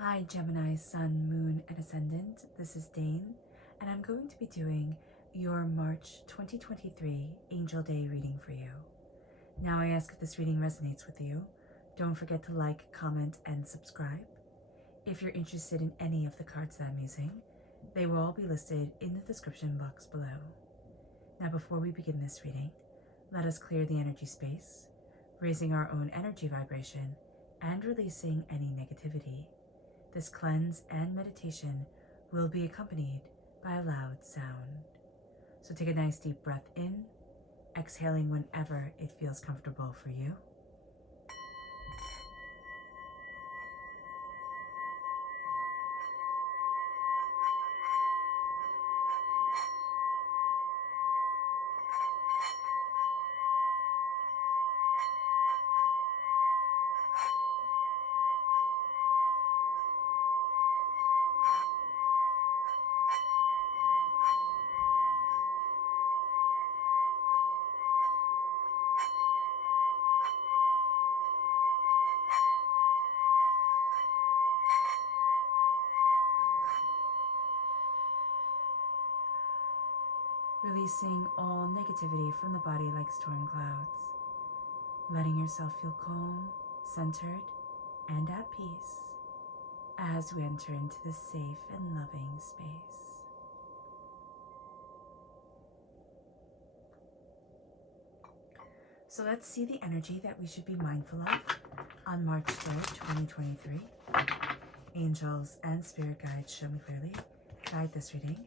Hi Gemini, Sun, Moon, and Ascendant. This is Dane, and I'm going to be doing your March 2023 Angel Day reading for you. Now I ask if this reading resonates with you. Don't forget to like, comment, and subscribe. If you're interested in any of the cards that I'm using, they will all be listed in the description box below. Now before we begin this reading, let us clear the energy space, raising our own energy vibration and releasing any negativity. This cleanse and meditation will be accompanied by a loud sound. So take a nice deep breath in, exhaling whenever it feels comfortable for you. Releasing all negativity from the body like storm clouds. Letting yourself feel calm, centered, and at peace as we enter into this safe and loving space. So let's see the energy that we should be mindful of on March 3rd, 2023. Angels and spirit guides show me clearly. Guide this reading.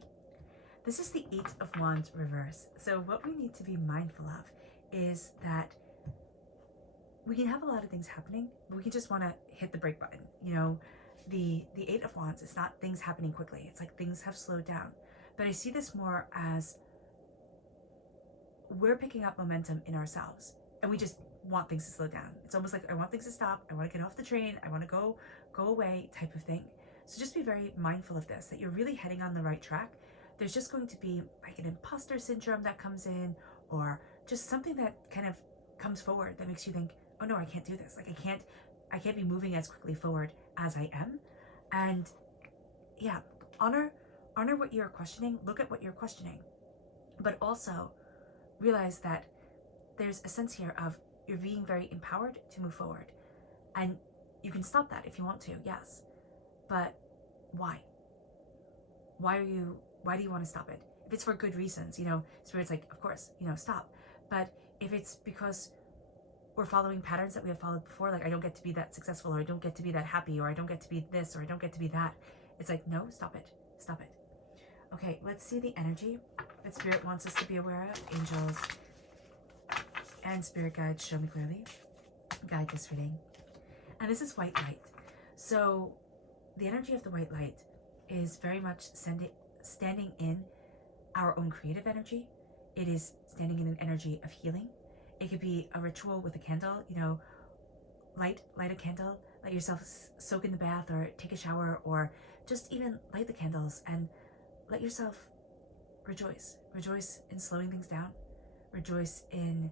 This is the 8 of Wands reverse. So what we need to be mindful of is that we can have a lot of things happening, but we can just want to hit the brake button. You know, the 8 of Wands, it's not things happening quickly. It's like things have slowed down. But I see this more as we're picking up momentum in ourselves and we just want things to slow down. It's almost like I want things to stop. I want to get off the train. I want to go away type of thing. So just be very mindful of this, that you're really heading on the right track. There's just going to be like an imposter syndrome that comes in, or just something that kind of comes forward that makes you think, oh no, I can't do this. Like I can't be moving as quickly forward as I am. And yeah, honor what you're questioning, look at what you're questioning, but also realize that there's a sense here of you're being very empowered to move forward. And you can stop that if you want to, yes. But why? Why do you want to stop it? If it's for good reasons, you know, Spirit's like, of course, you know, stop. But if it's because we're following patterns that we have followed before, like I don't get to be that successful, or I don't get to be that happy, or I don't get to be this, or I don't get to be that, it's like, no, stop it. Stop it. Okay, let's see the energy that Spirit wants us to be aware of. Angels and spirit guides show me clearly. Guide this reading. And this is white light. So the energy of the white light is very much standing in our own creative energy. It is standing in an energy of healing. It could be a ritual with a candle, you know, light a candle, let yourself soak in the bath or take a shower, or just even light the candles and let yourself rejoice. Rejoice in slowing things down. Rejoice in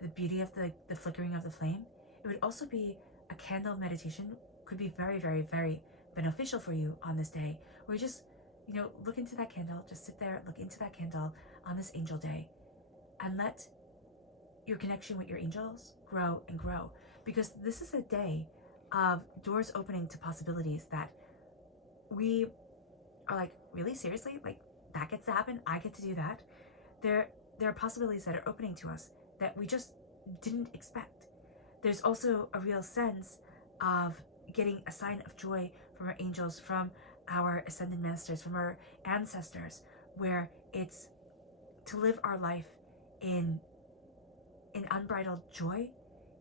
the beauty of the flickering of the flame. It would also be a candle meditation, could be very, very, very beneficial for you on this day, where you just, you know, look into that candle, just sit there, look into that candle on this angel day, and let your connection with your angels grow and grow. Because this is a day of doors opening to possibilities that we are like, really, seriously? Like, that gets to happen? I get to do that? There are possibilities that are opening to us that we just didn't expect. There's also a real sense of getting a sign of joy from our angels, from our ascended masters, from our ancestors, where it's to live our life in unbridled joy,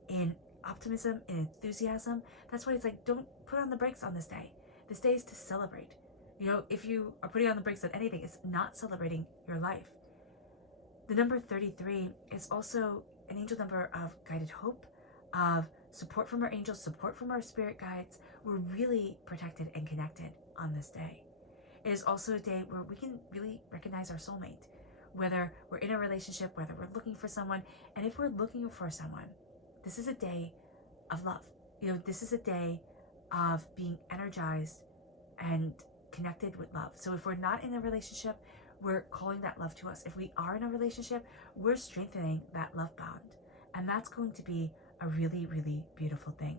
in optimism, in enthusiasm. That's why it's like, don't put on the brakes on this day. This day is to celebrate. You know, if you are putting on the brakes on anything, it's not celebrating your life. The number 33 is also an angel number of guided hope, of support from our angels, support from our spirit guides. We're really protected and connected on this day. It is also a day where we can really recognize our soulmate, whether we're in a relationship, whether we're looking for someone. And if we're looking for someone, this is a day of love. You know, this is a day of being energized and connected with love. So if we're not in a relationship, we're calling that love to us. If we are in a relationship, we're strengthening that love bond. And that's going to be a really, really beautiful thing.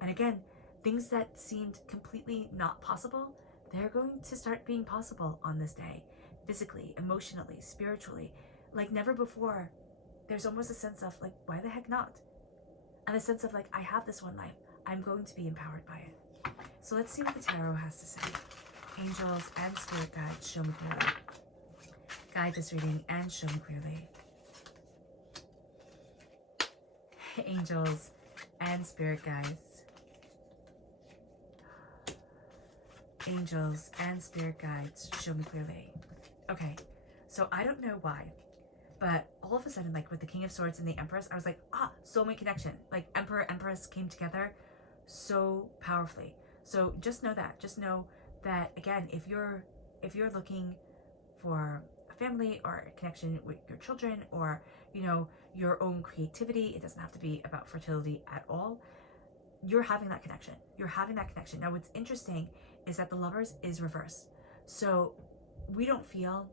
And again, things that seemed completely not possible, they're going to start being possible on this day. Physically, emotionally, spiritually, like never before. There's almost a sense of like, why the heck not? And a sense of like, I have this one life. I'm going to be empowered by it. So let's see what the tarot has to say. Angels and spirit guides, show me clearly. Guide this reading and show me clearly. Angels and spirit guides. Angels and spirit guides, show me clearly. Okay, so I don't know why, but all of a sudden, like with the King of Swords and the Empress, I was like, soulmate connection. Like Emperor, Empress came together so powerfully. So just know that. Just know that, again, if you're looking for a family or a connection with your children, or your own creativity, it doesn't have to be about fertility at all. You're having that connection. You're having that connection. Now, what's interesting is that the Lovers is reversed. So we don't feel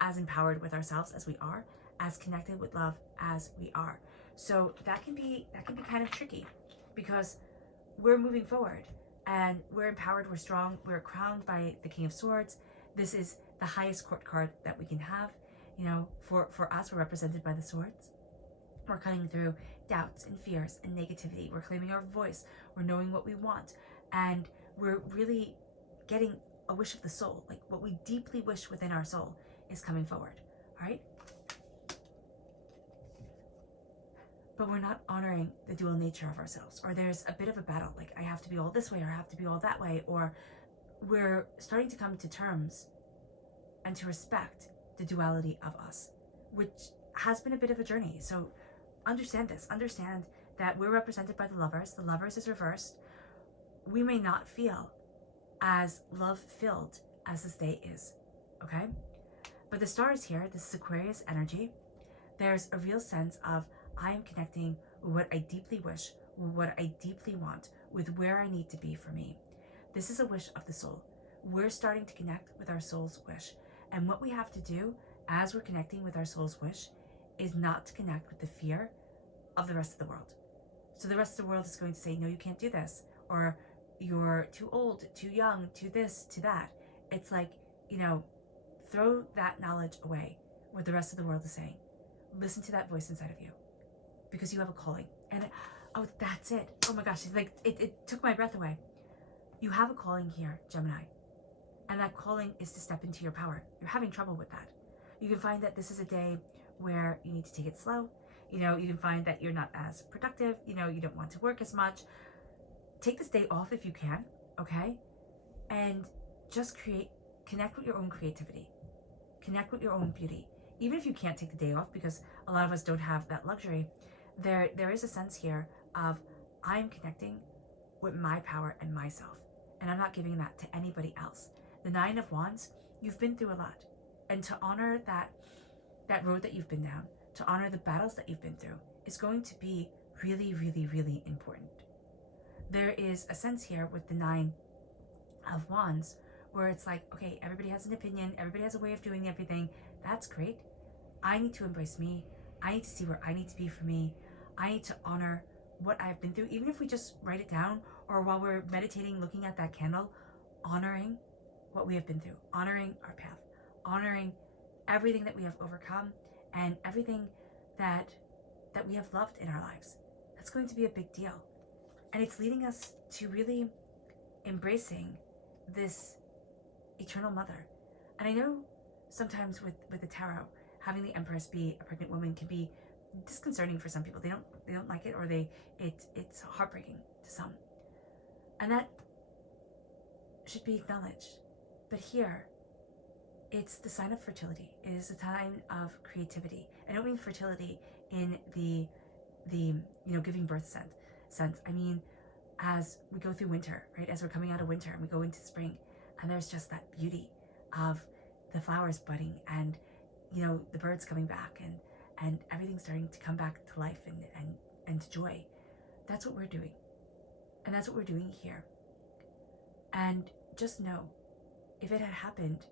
as empowered with ourselves as we are, as connected with love as we are. So that can be kind of tricky, because we're moving forward and we're empowered, we're strong, we're crowned by the King of Swords. This is the highest court card that we can have. For us, we're represented by the swords. We're cutting through doubts and fears and negativity. We're claiming our voice. We're knowing what we want. And we're really getting a wish of the soul. Like what we deeply wish within our soul is coming forward, all right? But we're not honoring the dual nature of ourselves. Or there's a bit of a battle. Like I have to be all this way, or I have to be all that way. Or we're starting to come to terms and to respect the duality of us, which has been a bit of a journey. So understand this. Understand that we're represented by the Lovers. The Lovers is reversed. We may not feel as love-filled as this day is, okay? But the star is here. This is Aquarius energy. There's a real sense of I am connecting with what I deeply wish, with what I deeply want, with where I need to be for me. This is a wish of the soul. We're starting to connect with our soul's wish. And what we have to do as we're connecting with our soul's wish is not to connect with the fear of the rest of the world. So the rest of the world is going to say, no, you can't do this. Or you're too old, too young, too this, to that. It's like, throw that knowledge away, what the rest of the world is saying. Listen to that voice inside of you, because you have a calling. And that's it. Oh my gosh, it took my breath away. You have a calling here, Gemini. And that calling is to step into your power. You're having trouble with that. You can find that this is a day where you need to take it slow. You can find that you're not as productive. You don't want to work as much. Take this day off if you can, okay? And just connect with your own creativity. Connect with your own beauty. Even if you can't take the day off, because a lot of us don't have that luxury, there is a sense here of I'm connecting with my power and myself. And I'm not giving that to anybody else. The Nine of Wands, you've been through a lot. And to honor that road that you've been down, to honor the battles that you've been through, is going to be really, really, really important. There is a sense here with the Nine of Wands where it's like, okay, everybody has an opinion, everybody has a way of doing everything. That's great. I need to embrace me. I need to see where I need to be for me. I need to honor what I've been through, even if we just write it down, or while we're meditating, looking at that candle, honoring what we have been through, honoring our path, honoring everything that we have overcome and everything that we have loved in our lives. That's going to be a big deal. And it's leading us to really embracing this eternal mother. And I know sometimes with the tarot, having the Empress be a pregnant woman can be disconcerting for some people. They don't like it, or it's heartbreaking to some. And that should be acknowledged. But here, it's the sign of fertility. It is the sign of creativity. I don't mean fertility in the giving birth sense. I mean, as we go through winter, right? As we're coming out of winter and we go into spring, and there's just that beauty of the flowers budding and the birds coming back and everything starting to come back to life and to joy. That's what we're doing. And that's what we're doing here. And just know, if it had happened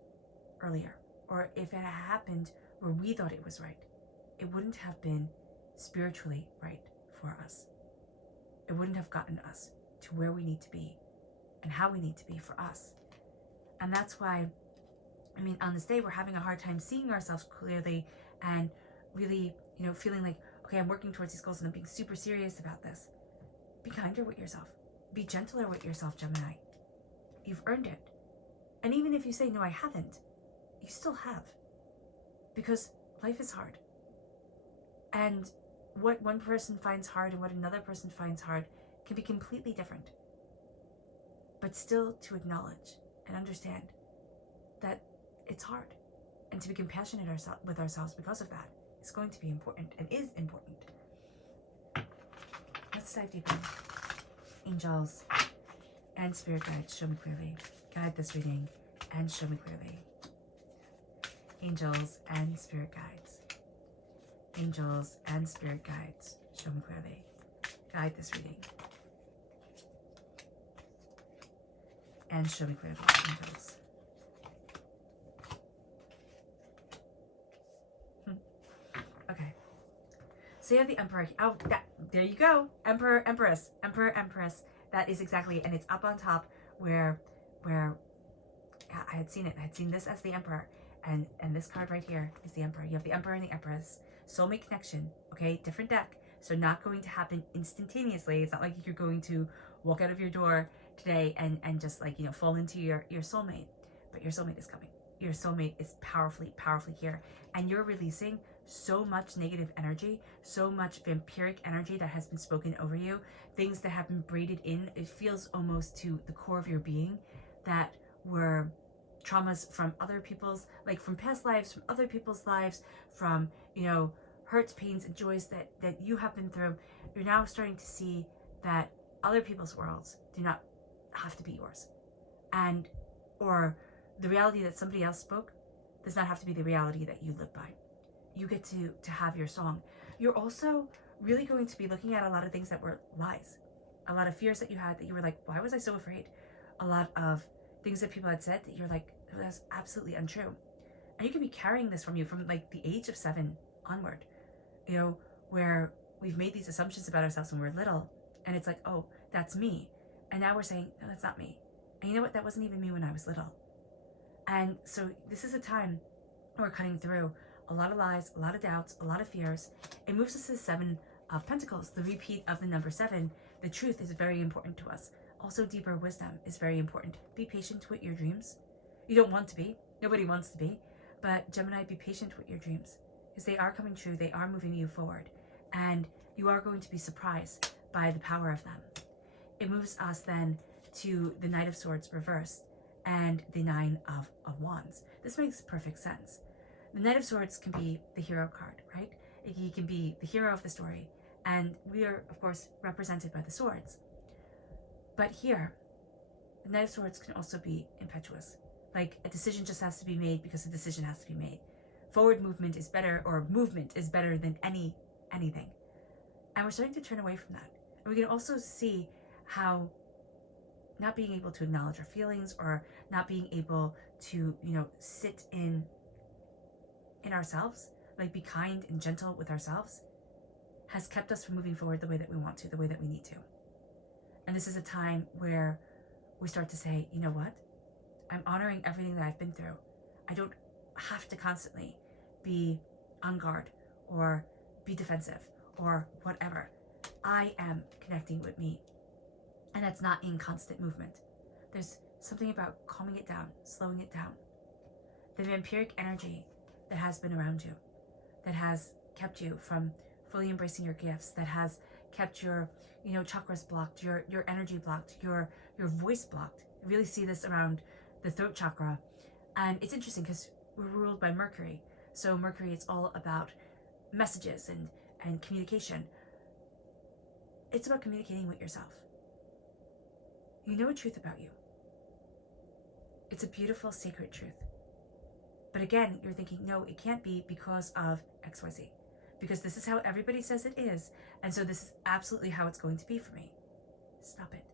earlier, or if it had happened where we thought it was right, it wouldn't have been spiritually right for us. It wouldn't have gotten us to where we need to be and how we need to be for us. And that's why, I mean, on this day, we're having a hard time seeing ourselves clearly and really, feeling like, okay, I'm working towards these goals and I'm being super serious about this. Be kinder with yourself. Be gentler with yourself, Gemini. You've earned it. And even if you say, no, I haven't, you still have. Because life is hard. And what one person finds hard and what another person finds hard can be completely different. But still to acknowledge and understand that it's hard. And to be compassionate with ourselves because of that is going to be important and is important. Let's dive deeper. Angels and spirit guides, show me clearly. Guide this reading and show me clearly. Angels and spirit guides. Angels and spirit guides, show me clearly. Guide this reading. And show me clearly, angels. Okay. So you have the Emperor. Oh, there you go. Emperor, Empress. Emperor, Empress. That is exactly, and it's up on top where I had seen it. I had seen this as the Emperor. And this card right here is the Emperor. You have the Emperor and the Empress. Soulmate connection. Okay, different deck. So not going to happen instantaneously. It's not like you're going to walk out of your door today and just like, fall into your soulmate. But your soulmate is coming. Your soulmate is powerfully here. And you're releasing so much negative energy, so much vampiric energy that has been spoken over you, things that have been braided in. It feels almost to the core of your being that were traumas from other people's, like from past lives, from other people's lives, from, hurts, pains, and joys that you have been through. You're now starting to see that other people's worlds do not have to be yours. And, or the reality that somebody else spoke does not have to be the reality that you live by. You get to have your song. You're also really going to be looking at a lot of things that were lies. A lot of fears that you had that you were like, why was I so afraid? A lot of things that people had said that you're like, that's absolutely untrue. And you can be carrying this from like the age of 7 onward, where we've made these assumptions about ourselves when we're little. And it's like, oh, that's me. And now we're saying, no, that's not me. And you know what? That wasn't even me when I was little. And so this is a time where we're cutting through a lot of lies, a lot of doubts, a lot of fears. It moves us to the 7 of Pentacles, the repeat of the number 7. The truth is very important to us. Also, deeper wisdom is very important. Be patient with your dreams. You don't want to be. Nobody wants to be. But Gemini, be patient with your dreams because they are coming true. They are moving you forward. And you are going to be surprised by the power of them. It moves us then to the Knight of Swords reversed and the 9 of Wands. This makes perfect sense. The Knight of Swords can be the hero card, right? He can be the hero of the story. And we are, of course, represented by the swords. But here, the Knight of Swords can also be impetuous. Like a decision just has to be made because a decision has to be made. Forward movement is better, or movement is better than anything. And we're starting to turn away from that. And we can also see how not being able to acknowledge our feelings or not being able to, sit in ourselves, like be kind and gentle with ourselves, has kept us from moving forward the way that we want to, the way that we need to. And this is a time where we start to say, you know what? I'm honoring everything that I've been through. I don't have to constantly be on guard or be defensive or whatever. I am connecting with me. And that's not in constant movement. There's something about calming it down, slowing it down. The vampiric energy that has been around you, that has kept you from fully embracing your gifts, that has kept your, chakras blocked, your energy blocked, your voice blocked. You really see this around the throat chakra. And it's interesting because we're ruled by Mercury. So Mercury, it's all about messages and communication. It's about communicating with yourself. You know a truth about you. It's a beautiful, sacred truth. But again, you're thinking, no, it can't be because of XYZ. Because this is how everybody says it is. And so this is absolutely how it's going to be for me. Stop it.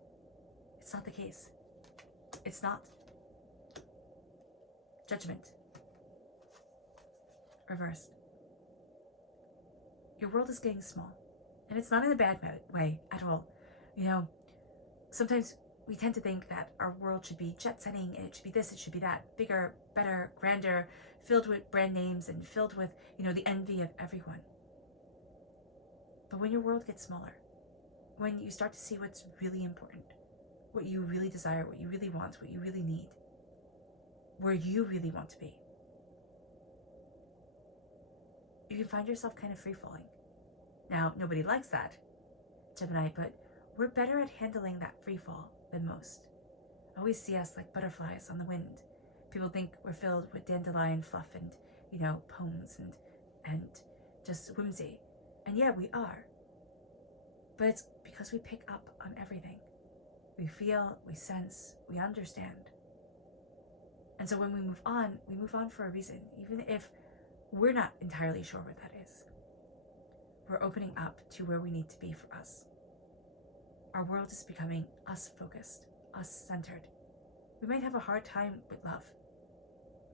It's not the case. It's not. Judgment. Reversed. Your world is getting small. And it's not in a bad way at all. You know, sometimes we tend to think that our world should be jet-setting, and it should be this, it should be that, bigger, better, grander, filled with brand names and filled with, you know, the envy of everyone. But when your world gets smaller, when you start to see what's really important, what you really desire, what you really want, what you really need, where you really want to be, you can find yourself kind of free-falling. Now, nobody likes that, Gemini, but we're better at handling that free fall than most. I always see us like butterflies on the wind. People think we're filled with dandelion fluff and, you know, poems and just whimsy. And yeah, we are. But it's because we pick up on everything. We feel, we sense, we understand. And so when we move on for a reason, even if we're not entirely sure what that is. We're opening up to where we need to be for us. Our world is becoming us-focused, us-centered. We might have a hard time with love,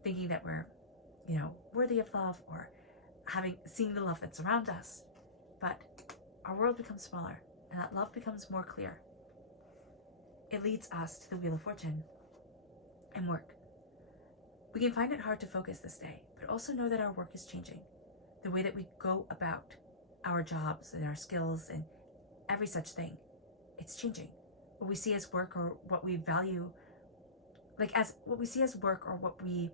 thinking that we're, you know, worthy of love or seeing the love that's around us. But our world becomes smaller, and that love becomes more clear. It leads us to the Wheel of Fortune and work. We can find it hard to focus this day, but also know that our work is changing. The way that we go about our jobs and our skills and every such thing, it's changing. What we see as work or what we value, like as what we see as work or what we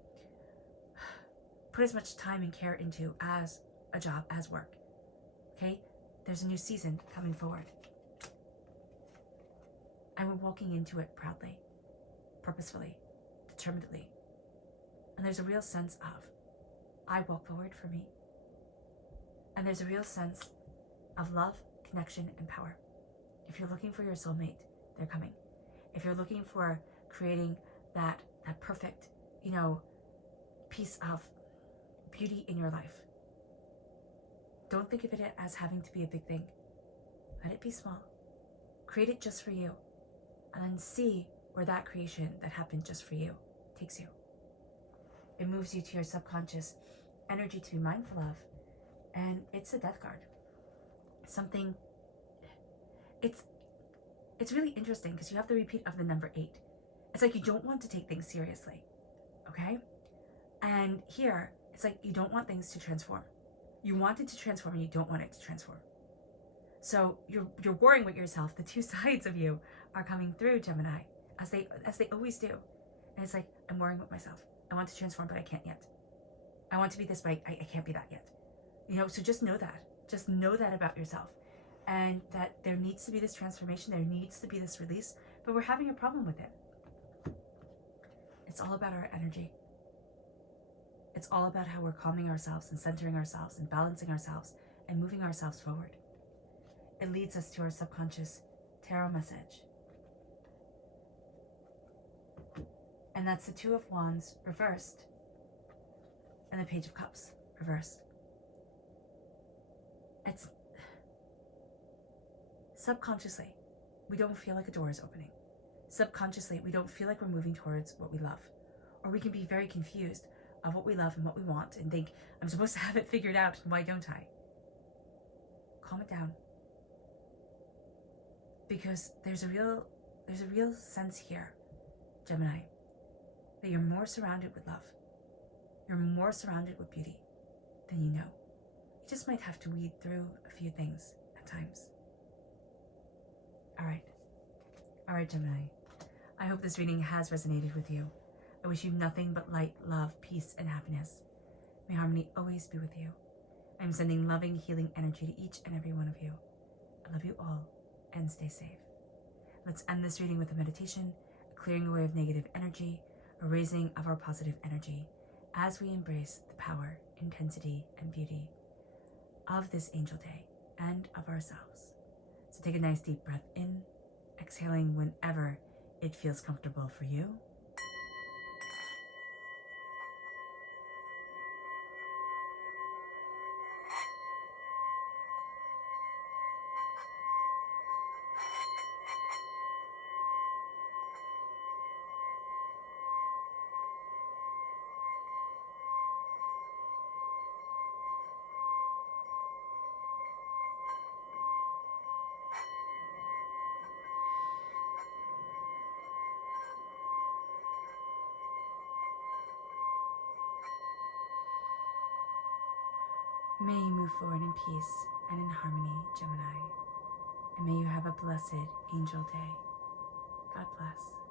put as much time and care into as a job, as work. Okay? There's a new season coming forward. And we're walking into it proudly, purposefully, determinedly. And there's a real sense of, I walk forward for me. And there's a real sense of love, connection, and power. If you're looking for your soulmate, they're coming. If you're looking for creating that perfect, you know, piece of beauty in your life, don't think of it as having to be a big thing. Let it be small. Create it just for you. And then see where that creation that happened just for you takes you. It moves you to your subconscious energy to be mindful of. And it's a death card. Something, it's really interesting because you have the repeat of the number 8. It's like you don't want to take things seriously, okay? And here, it's like you don't want things to transform. You want it to transform and you don't want it to transform. So you're warring with yourself. The two sides of you are coming through, Gemini, as they always do. And it's like, I'm warring with myself. I want to transform, but I can't yet. I want to be this, but I can't be that yet. You know, so just know that. Just know that about yourself. And that there needs to be this transformation. There needs to be this release. But we're having a problem with it. It's all about our energy. It's all about how we're calming ourselves and centering ourselves and balancing ourselves and moving ourselves forward. It leads us to our subconscious tarot message. And that's the Two of Wands reversed and the Page of Cups reversed. It's subconsciously, we don't feel like a door is opening. Subconsciously, we don't feel like we're moving towards what we love. Or we can be very confused of what we love and what we want and think, I'm supposed to have it figured out, why don't I? Calm it down. Because there's a real sense here, Gemini, that you're more surrounded with love. You're more surrounded with beauty than you know. You just might have to weed through a few things at times. All right, Gemini. I hope this reading has resonated with you. I wish you nothing but light, love, peace, and happiness. May harmony always be with you. I'm sending loving, healing energy to each and every one of you. I love you all, and stay safe. Let's end this reading with a meditation, a clearing away of negative energy, a raising of our positive energy as we embrace the power, intensity, and beauty of this angel day and of ourselves. So take a nice deep breath in, exhaling whenever it feels comfortable for you. May you move forward in peace and in harmony, Gemini. And may you have a blessed angel day. God bless.